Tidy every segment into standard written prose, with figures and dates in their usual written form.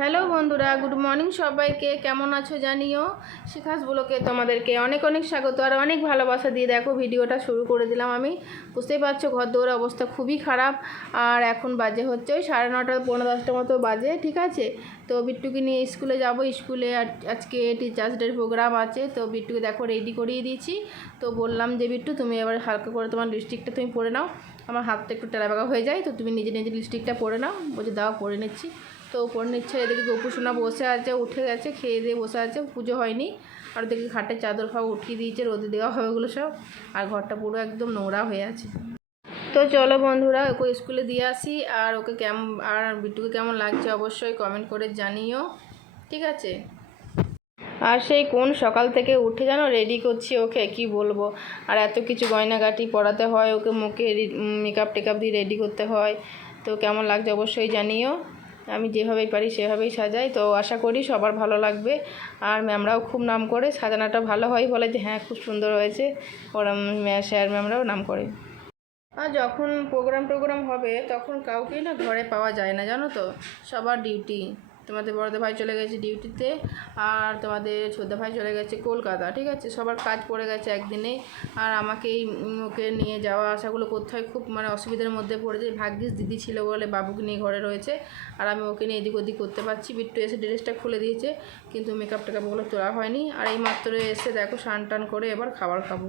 Hello বন্ধুরা, good morning সবাইকে। কেমন আছো জানিও। শিখাস ব্লগে তোমাদেরকে অনেক অনেক স্বাগত আর অনেক ভালোবাসা দিয়ে দেখো ভিডিওটা শুরু করে দিলাম আমি। বুঝতেই পারছো ঘর দৌড়ের অবস্থা খুবই খারাপ। আর এখন বাজে হচ্ছে ওই 9:30 পৌনে 10টা মতো বাজে, ঠিক আছে। তো বিট্টুকে নিয়ে স্কুলে যাব। স্কুলে আজকে টিচার্স ডের প্রোগ্রাম আছে, তো বিট্টুকে দেখো রেডি করিয়ে দিয়েছি। তো বললাম যে বিট্টু তুমি এবার হালকা করে তোমার লিপস্টিকটা তুমি পরে নাও, আমার হাতটা একটু টেরাবাঁকা হয়ে যায়, তো তুমি নিজে নিজে লিপস্টিকটা পরে নাও। বলছে দাও পরে নিচ্ছি। তো পরে নিচ্ছে। এদিকে গোপুসোনা বসে আছে, উঠে গেছে, খেয়ে দিয়ে বসে আছে, পুজো হয়নি। আর ওদিকে খাটের চাদর ফাও উঠিয়ে দিয়েছে, রোদে দেওয়া হবে ওগুলো সব। আর ঘরটা পুরো একদম নোংরা হয়ে আছে। তো চলো বন্ধুরা, ওকে স্কুলে দিয়ে আসি। আর ওকে আর বিট্টুকে কেমন লাগছে অবশ্যই কমেন্ট করে জানিও, ঠিক আছে। আর সেই কোন সকাল থেকে উঠে জানো রেডি করছি ওকে, কি বলবো। আর এত কিছু গয়নাগাটি পরাতে হয় ওকে, মুখে মেকআপ টেকআপ দিয়ে রেডি করতে হয়। তো কেমন লাগছে অবশ্যই জানিও। আমি যেভাবেই পারি সেভাবেই সাজাই, তো আশা করি সবার ভালো লাগবে। আর ম্যামরাও খুব নাম করে, সাজানোটা ভালো হয়, বলে যে হ্যাঁ খুব সুন্দর হয়েছে। ওরা স্যার ম্যামরাও নাম করে। আর যখন প্রোগ্রাম হবে তখন কাউকেই না ঘরে পাওয়া যায় না, জানো তো। সবার ডিউটি। তোমাদের বড়দা ভাই চলে গেছে ডিউটিতে, আর তোমাদের ছোটদা ভাই চলে গেছে কলকাতা, ঠিক আছে। সবার কাজ পড়ে গেছে একদিনে। আর আমাকেই ওকে নিয়ে যাওয়া আসাগুলো করতে হয়, খুব মানে অসুবিধার মধ্যে পড়েছে। ভাগ্যিস দিদি ছিল বলে বাবুকে নিয়ে ঘরে রয়েছে, আর আমি ওকে নিয়ে এদিক ওদিক করতে পারছি। বিট্টু এসে ড্রেসটা খুলে দিয়েছে, কিন্তু মেকআপ টেকআপগুলো তোলা হয়নি। আর এই মাত্র এসে দেখো স্নান টান করে এবার খাবার খাবো।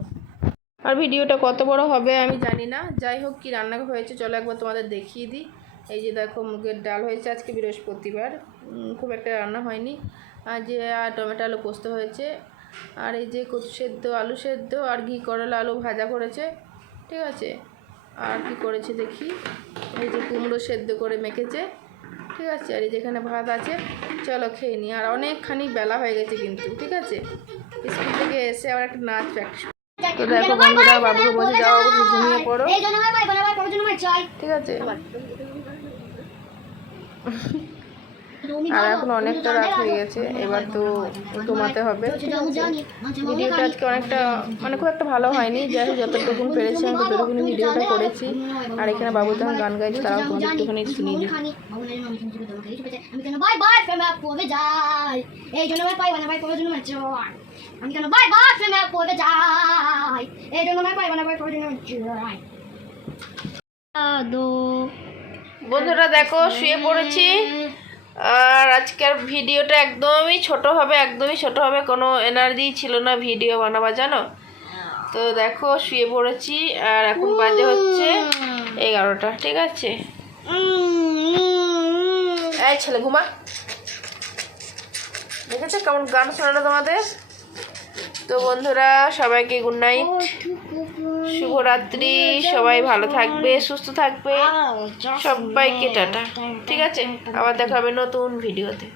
আর ভিডিওটা কত বড় হবে আমি জানি না। যাই হোক, কি রান্না হয়েছে চলো একবার তোমাদের দেখিয়ে দিই। এই যে দেখো মুগের ডাল হয়েছে, আজকে বৃহস্পতিবার, খুব একটা রান্না হয়নি। আর যে টমেটো আলু পোস্ত হয়েছে। আর এই যে কচু সেদ্ধ, আলু সেদ্ধ, আর ঘি করলা আলু ভাজা করেছে, ঠিক আছে। আর কি করেছে দেখি, এই যে কুমড়ো সেদ্ধ করে মেখেছে, ঠিক আছে। আর এই যেখানে ভাত আছে, চলো খেয়ে নিই। আর অনেকখানি বেলা হয়ে গেছে কিন্তু, ঠিক আছে। স্কুল থেকে এসে আবার একটা নাচ প্র্যাকটিস। তো দেখো বন্ধুরা, বাবুকে বলছে যাও বাবু ঘুমিয়ে পড়ো, ঠিক আছে। আর এখন অনেকটা রাত হয়ে গেছে, এবার তো ঘুমাতে হবে, ঠিক আছে। ভিডিওটা আজকে অনেকটা মানে খুব একটা ভালো হয়নি, যাই হোক যতটুকুন পেরেছি আমি ততটুকুনি ভিডিওটা করেছি। আর এখানে বাবু তখন গান গাইছে, তারাও তোমাদের একটুখানি শুনিয়ে দিই। আমি কেন বাই বাই ফেমে পড়ে যাই, এই জন্য আমি পাইব না বাই পড়ে যাই। বন্ধুরা দেখো শুয়ে পড়েছি। আর আজকের ভিডিওটা একদমই ছোট হবে, কোনো এনার্জি ছিল না ভিডিও বানাবার, জানো তো। দেখো শুয়ে পড়েছি, আর এখন বাজে হচ্ছে 11টা, ঠিক আছে। এই ছেলে ঘুমা। দেখেছো কেমন গান শোনালো তোমাদের। তো বন্ধুরা সবাইকে গুড নাইট, শুভরাত্রি। সবাই ভালো থাকবে, সুস্থ থাকবে, সবাইকে টাটা, ঠিক আছে। আবার দেখা হবে নতুন ভিডিওতে।